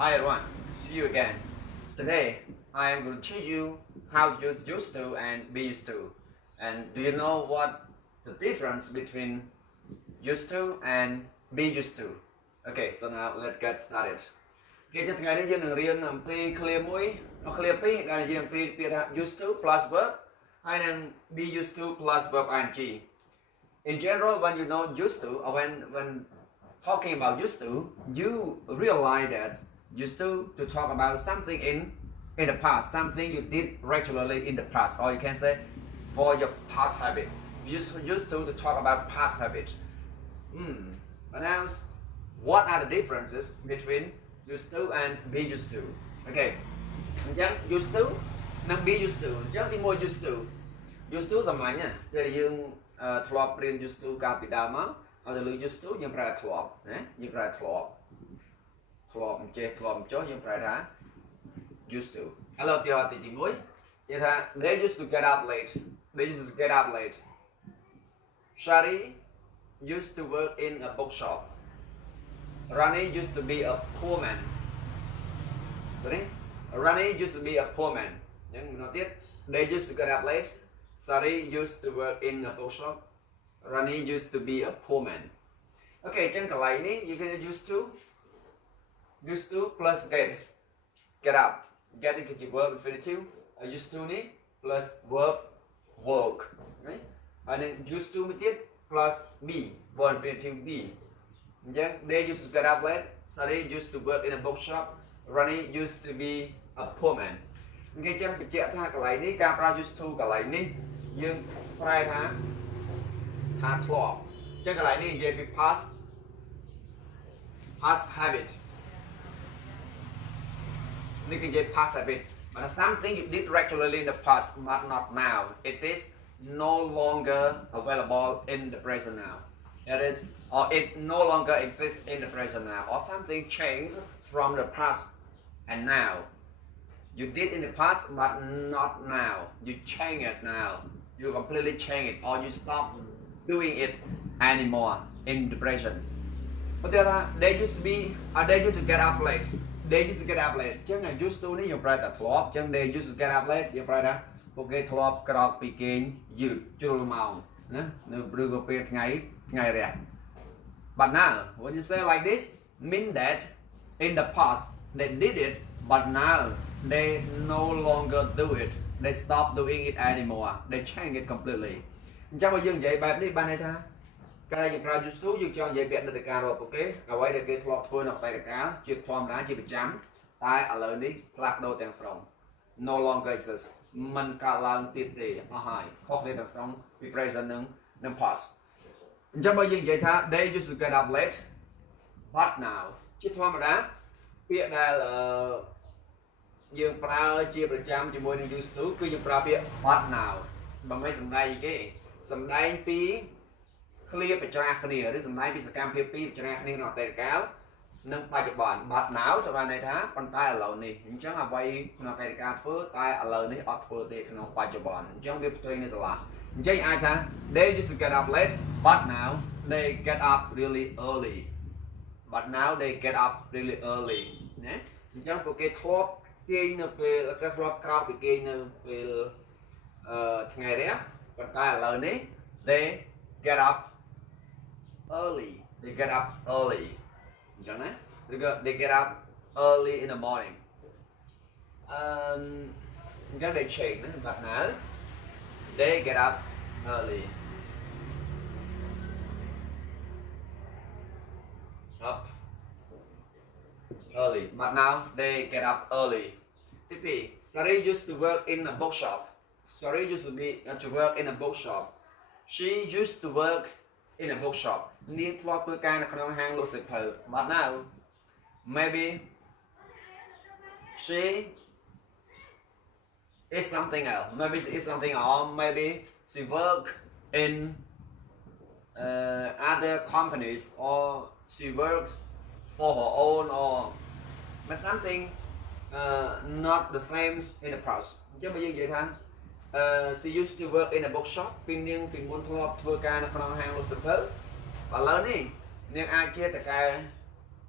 Hi everyone, see you again. Today I am going to teach you how to use used to and be used to. And do you know what the difference between used to and be used to? Okay, so now let's get started. Okay, cho ngày nayយើងនឹងរៀនអំពី clear មួយ clear ពីរដែលយើងអំពីពាក្យថា used to plus verb ហើយនឹង be used to plus verb ing. In general, when you know used to or when talking about used to, you realize that used to talk about something in the past, something you did regularly in the past, or you can say for your past habit. Used to talk about past habit. But now, what are the differences between used to and be used to? Okay, used to and be used to. Just more used to. Used to សម័យណាពេលយើងធ្លាប់រៀន used to កាលពីដើមមកឲ្យទៅលើ used to យើងប្រើធ្លាប់ណាយើងប្រើធ្លាប់មិនចេះធ្លាប់មិនចុះយើងប្រើថា used to ឥឡូវទី1និយាយថា they used to get up late. Shari used to work in a bookshop. Rani used to be a poor man. Sorry, Rani used to be a poor man. យើងnói tiếp, they used to get up late. Sari used to work in a bookshop. Rani used to be a poor man. Okay, trên cái này ní, you can used to plus get up. Get is cái verb infinitive. Used to ní plus verb work. Right? And then used to mới tiếp plus be verb infinitive be. They used to get up late. Sari used to work in a bookshop. Rani used to be a poor man. Cái chân bị chạy tha cái này ní, cam ra used to cái này ní, dương phải thaធ្លាប់ចឹងកន្លែងនេះនិយាយពី past habit នេះគឺនិយាយ past habit but something you did regularly in the past but not now it is no longer available in the present now it no longer exists in the present now or something changed from the past and now you did in the past but not now you change it now you completely change it or you stop doing it anymore in the present. But they used to get up late. Chẳng là used to ní dùng phải là thọp, chẳng they used to get up late dùng phải là ok thọp cọt bị kén dự chưa màu nè, nếu đưa vào phía ngày rẻ. But now when you say like this, mean that in the past they did it, but now they no longer do it. They stop doing it anymore. They change it completely. Chắc bao dương vậy bài đi ban này tha cái này dùng used to dương cho vậy biệt được cả rồi ok ở đây được cái thọp thôi nó tay được cá chụp thom đá chỉ bị chấm tai ở lời đi lạc đầu tiền from no longer exists mình cả lần tiệt tì ở hai khóc lên tiền from bị present nâng past chắc bao dương vậy tha they used to get up late but now chỉ thom đá biệt này là dương pra chia bị chấm chỉ môi nên used to cứ dương pra biệt but now bằng mấy sầm đây cái sầm đây pi clear បច្រាស់គ្នាឬសំដែងពីសកម្មភាពពីរបច្រាស់គ្នាក្នុងអតីតកាលនិងបច្ចុប្បន្ន but now ចូលបានន័យថាប៉ុន្តែឥឡូវនេះអញ្ចឹងអ្វីក្នុងអតីតកាលធ្វើតែឥឡូវនេះអត់ធ្វើទេក្នុងបច្ចុប្បន្នអញ្ចឹងវាផ្ទុយនេះស្រឡះអញ្ចឹងអាចថា they used to get up late but now they get up really early but now they get up really early ណាអញ្ចឹងពួកគេធ្លាប់គេងនៅពេលគេធ្លាប់ក្រោកពីគេងនៅពេលថ្ងៃរះប៉ុន្តែឥឡូវនេះ they get up early. They get up early. They get up early in the morning. They change, but now they get up early. Up early, but now they get up early. TP. Sari used to work in a bookshop. Sari used to work in a bookshop. She used to work in a bookshop. Niên thọp với cái nó hang lô sịch thử. But now, maybe she is something else. Maybe she is something else. Or maybe she work in other companies or she works for her own or but something not the same in the past. Chứ bây giờ vậy thôi. She used to work in a bookshop. Pin niên pin muốn thọp với cái nó hang lô sịch thử. Và lớn đi, nên ai chia từ cái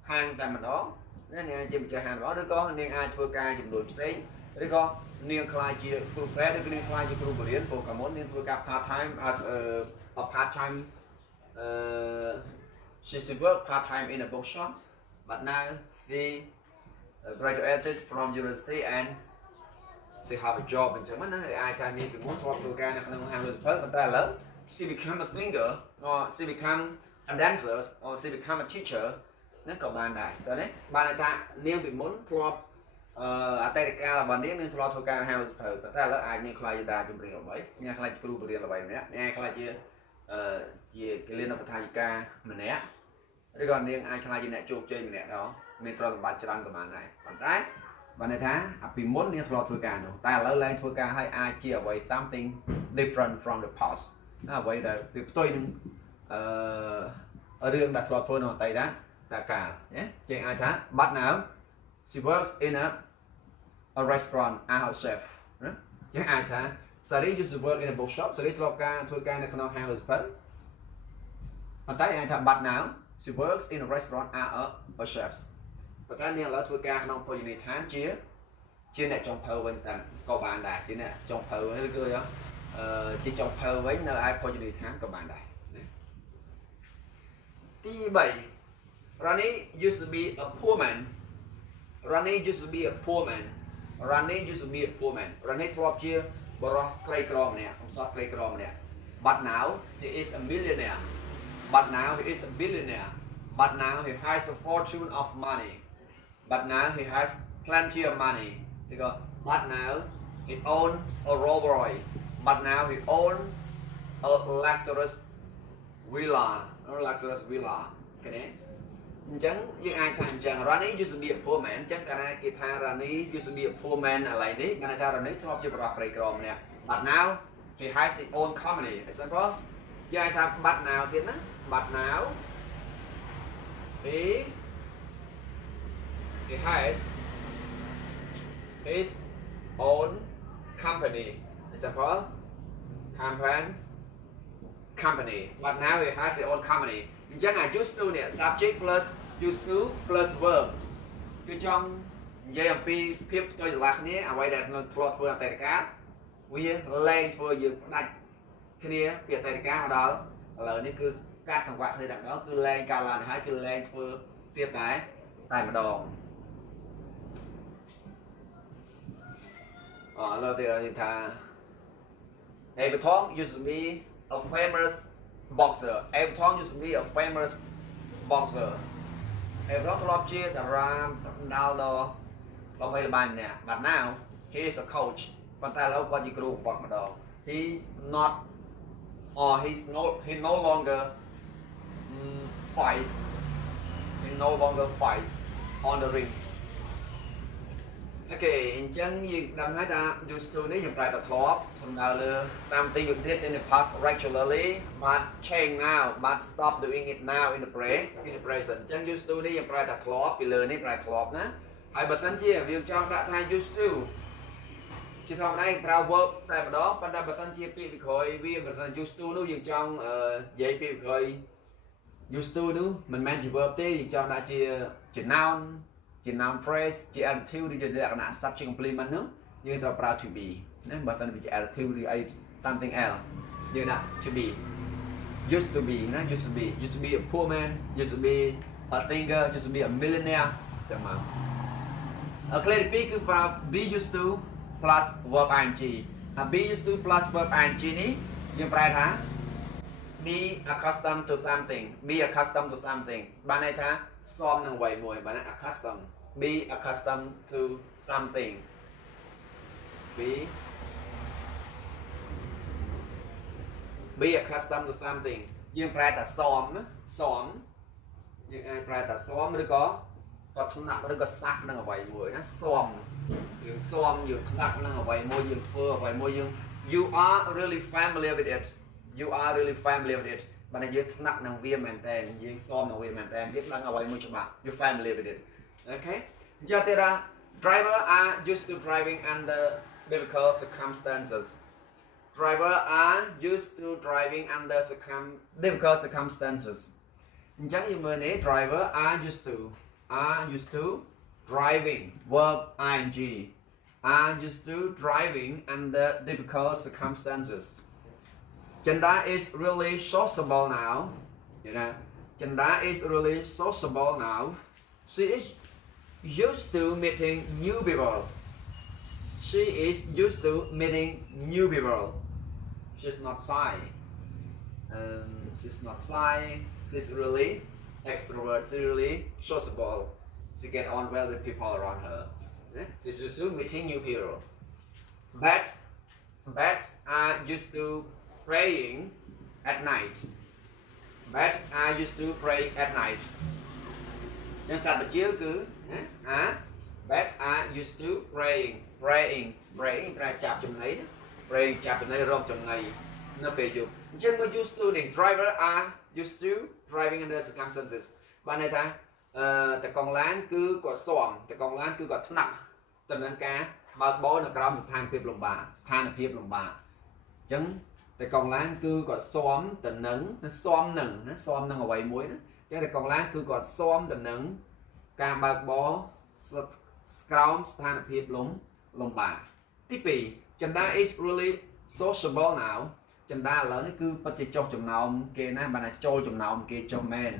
hang tại mình đó nên nè chìm chạy hàng đó đứa con nên ai thua ca chìm đuổi xí đứa con nên khai chia group bé đứa nên khai chia group bờ biển của cả món nên thua ca part time as a part time she work part time in a bookshop but now she graduated from university and she have a job in Germany. Ai thay nên muốn thua ca này không hàng được hết, người ta lớn. She become a singer or she become a dancer or she become a teacher. Nó còn bàn này, rồi đấy, bàn này ta nên bị muốn thua ở Tây Ca là bàn nên thua ca hàng được hết, người ta lớn ai nên khai ta chụp riêng là vậy, nên khai chụp riêng là vậy nhé, nên khai chia cái liên hợp thay ca mình nhé. Thế còn nên ai khai gì này chụp chơi mình nhé đó, mình cho bàn cho của bàn này, bàn tay. Và này thá, vì muốn nên thua ca nữa, ta lỡ lên thua ca hay ai chia vậy something different from the past. Vậy là việc tôi đừng ở đường đặt thua nó tay đó, ta cả nhé, chuyện ai thá, bắt nào, she works in a restaurant as a chef, chứ ai thá, Sari used to work in a bookshop, Sari thua ca này không hay hơn, còn tay ai thá bắt nào, she works in a restaurant as a chef. Và cái này là thua ca không có gì tháng chia này trong phơi bên tầm có bạn đại chia này trong phơi với cái đó chỉ trong phơi với nơi ai có gì tháng có bạn đại. Thứ bảy, Rani used to be a poor man. Rani used to be a poor man. Rani used to be a poor man. Rani thua chia bro cây crom nè, không sót cây crom nè. But now he is a millionaire. But now he is a billionaire. But now he has a fortune of money. But now he has plenty of money. Because but now he owns a Rolls Royce. But now he owns a luxurious villa. Cái này. Chẳng như ai thành chẳng Rani used to be a poor man. Chẳng cái này cái thằng Rani used to be a poor man là lại đấy. Cái này thằng Rani chọn chưa bỏ cây crom nè. But now he has his own company. Example. Như ai thằng but nowទៀតណា. But now he has his own company. Example, company. But now he has his own company. Chẳng là used to nè, subject plus used to plus verb. Cứ trong dây âm pi phép tôi là cái này, vậy đẹp nó plot vừa tại cá. Vì lên vừa vừa đặt cái này việc tại cá đó là nó cứ cắt thằng quạt thì đặt đó cứ lên cao là hai cứ lên vừa tiếp cái tại mà đòn. Là thì thà Everton used to be a famous boxer. Everton used to be a famous boxer. Everton club chia là Ronaldo không phải là bàn nè. But now he is a coach. Còn ta lâu qua chỉ group bọc mà đâu. He's not or he no longer fights. He no longer fights on the rings. Okay, chẳng như đang nói ta used to này hiện tại là top, xong đó là something you did in the past regularly, but change now, but stop doing it now in the present. Chẳng used to này hiện tại là top, bây giờ này là top ná. Hay bật thân chia, việc trong đã thay used to. Chỉ thằng này trao verb tại đó, bắt đầu bật thân chia bị khởi, vì bật thân used to nó việc trong dễ bị khởi used to nữa, mình mang chỉ verb tí, việc trong đã chia noun phrase, chỉ attitude thì là cái subject complement nữa, như là proud to be, nên bản thân bị attitude thì something else, như là to be, used to be a poor man, used to be a thinker, used to be a millionaire, chẳng hạn. Ở đây thì cứ vào be used to plus verb ing, be used to plus verb ing ní, nhưng phải thá be accustomed to something, bạn này thá xóm năng vậy mùi, bạn này accustomed. Be accustomed to something. Be accustomed to something. Nhưng phải là xóm. Nhưng ai phải là xóm mới có thằng nào mới có staff năng vậy mùi nó xóm. Nhưng xóm nhưng thằng nào năng vậy mùi nhưng phơ vậy mùi nhưng you are really familiar with it. Bạn này dưới thằng nào năng viên maintain, nhưng xóm năng viên maintain, biết năng vậy mùi cho bạn. You familiar with it. Okay. Jatira driver are used to driving under difficult circumstances. Driver are used to driving under difficult circumstances. Chẳng như mới này driver are used to driving, verb ing, are used to driving under difficult circumstances. Chanda is really sociable now. You know, Chanda is really sociable now. She is used to meeting new people. She is used to meeting new people. She's not shy. She's not shy. She's really extrovert. She's really sociable. She get on well with people around her. She's used to meeting new people. Bats are used to praying at night. Bats are used to praying at night. Nhưng sao mà chiếu cứ bats are used to praying ra chạp chừng ấy, praying chạp chừng ấy rong chừng ngày nó về dục. Nhưng mà used to này driver are used to driving under circumstances. Bạn này taแต่กองล้านគឺគាត់ស៊ំតែកងឡានគឺគាត់ថ្នាក់តំណែងការបើកបោនៅក្រោមស្ថានភាពលំបាកស្ថានភាពលំបាកអញ្ចឹងតែកងឡានគឺគាត់ស៊ំទៅនឹងស៊ំនឹងអ្វីមួយណាអញ្ចឹងតែកងឡានគឺគាត់ស៊ំទៅនឹងការបើកបោក្រោមស្ថានភាពលំបាកទី2 Chanda is really sociable now Chanda ឥឡូវនេះគឺពិតជាចុះចំណោមគេណាបានថាចូលចំណោមគេចុះមែន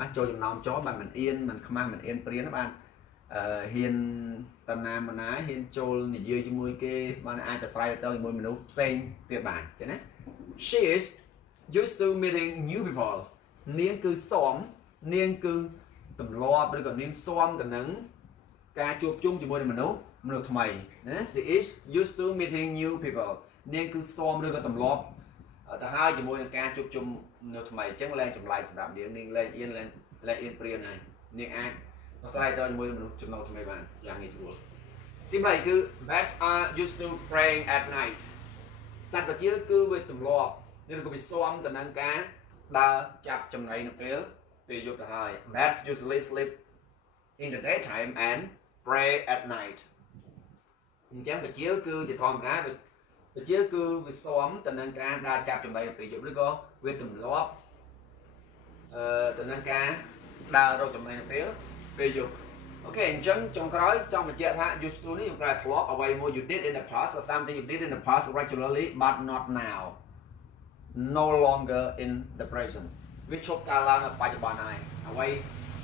បានចូលចំណោមចោលបានមិនអៀនមិនខ្មាស់មិនអៀនព្រានបានហ៊ានតាណាមណាហ៊ានចូលនិយាយជាមួយគេបានអាចប្រស្រ័យទៅជាមួយមនុស្សផ្សេងទៀតបានចឹងណា She is used to meeting new people នាងគឺសមនាងគឺទម្លាប់ឬក៏នាងសមទៅនឹងការជួបជុំជាមួយនឹងមនុស្សថ្មីណា She is used to meeting new people នាងគឺសមឬក៏ទម្លាប់ទៅហើយជាមួយនឹងការជួបជុំនៅថ្មីអញ្ចឹងលែងចម្លែកសម្រាប់នាងលែងអៀនព្រានហើយនាងអាចប្រស្រ័យទៅជាមួយមនុស្សចំណោថ្មីបានយ៉ាងងាយស្រួលទី3គឺ bats are used to praying at night សត្វប្រជាគឺវាទម្លាប់ឬក៏វាសមទៅនឹងការដើរចាប់ចំណីនៅពេលយប់ទៅហើយ bats usually sleep in the daytime and pray at night អញ្ចឹងប្រជាគឺជាធម្មតាប្រជាគឺវាសមទៅនឹងការដើរចាប់ចំណីនៅពេលយប់ឬក៏វាទម្លាប់ទៅនឹងការដើររកចំណីនៅពេលយប់អូខេអញ្ចឹងចុងក្រោយចង់បញ្ជាក់ថា used to នេះខ្ញុំប្រើធ្លាប់អ្វីមួយ you did in the past or something you did in the past regularly but not now no longer in the present វាឈប់កាលឡើងនៅបច្ចុប្បន្នហើយអ្វី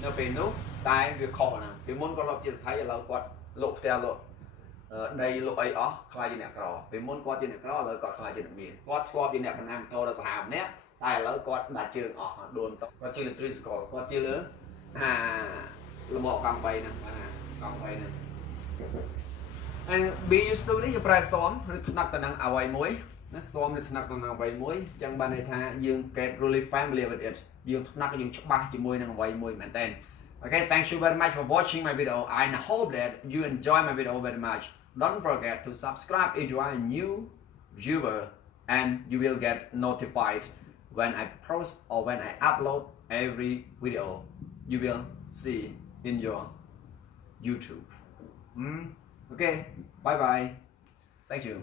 នៅពេលនោះតែវាខុសណាពីមុនគាត់លប់ជាស្ថិឥឡូវគាត់លក់ផ្ទះលក់ដីលក់អីអស់ខ្លាចជាអ្នកក្រពីមុនគាត់ជាអ្នកក្រឥឡូវគាត់ខ្លាចជាអ្នកមានគាត់ធ្លាប់ជាអ្នកបណ្ណាំម៉ូតូដល់សាហាវម្នាក់តែឥឡូវគាត់ដាច់ជើងអស់ដួលគាត់ជាលើត្រីស្កលគាត់ជាលើលំអកង់3ហ្នឹងបាទកង់3ហ្នឹង and be used to នេះយើងប្រើសមឬថ្នាក់ទៅនឹងអ្វីមួយណាសមឬថ្នាក់ទៅនឹងអ្វីមួយអញ្ចឹងបានន័យថាយើង get really familiar with it យើងថ្នាក់យើងច្បាស់ជាមួយនឹងអ្វីមួយមែនតើ Okay, thank you very much for watching my video. I hope that you enjoy my video very much. Don't forget to subscribe if you are a new viewer and you will get notified when I post or when I upload every video you will see in your YouTube. Okay, bye bye. Thank you.